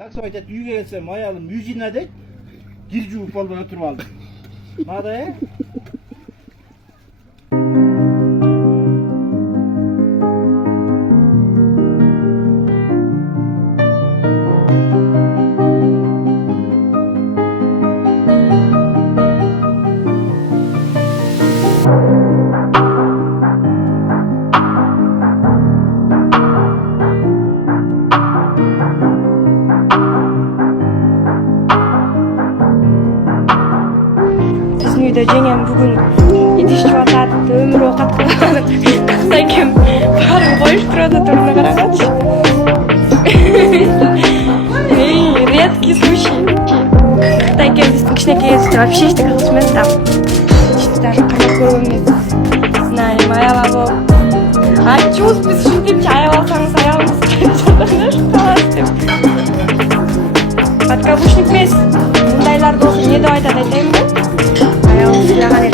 Akşam ayet uyuya gelsem ayalım yüzüne de gir cüvük baldan oturup aldım. Nada ya? Uyda jengem bugun yetiştiryapti, ömür ovqat qilib taqsangam barini qo'yish turadi, turni qarag'achi. Редкий случай. Такие бескучные вообще что хоть там. Что даже какой знаю, моя лава. Хочу спешить им чай, алсаң саял подкаблучник емес. Мындайлар болсын, не деп айтады айтайын ба? Аял сыйлаған